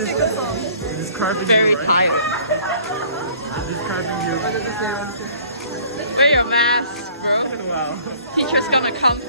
Is this carving Very you, right? tired. Is this carving you? What does it say? What does it say? Wear your mask, bro. Wow. Teacher's gonna come.